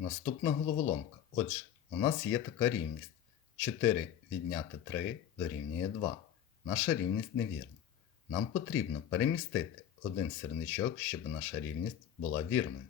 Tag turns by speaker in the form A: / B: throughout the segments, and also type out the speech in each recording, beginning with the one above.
A: Наступна головоломка. Отже, у нас є така рівність. 4 відняти 3 дорівнює 2. Наша рівність невірна. Нам потрібно перемістити один сірничок, щоб наша рівність була вірною.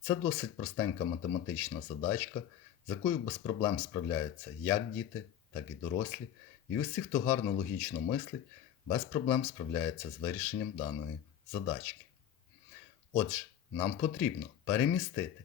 A: Це досить простенька математична задачка, з якою без проблем справляються як діти, так і дорослі. І усі, хто гарно логічно мислить, без проблем справляється з вирішенням даної задачки. Отже, нам потрібно перемістити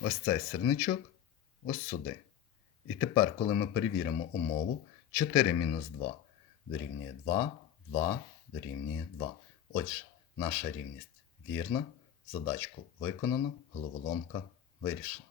A: ось цей сірничок ось сюди. І тепер, коли ми перевіримо умову, 4 мінус 2 дорівнює 2, 2 дорівнює 2. Отже, наша рівність вірна, задачку виконано, головоломка вирішена.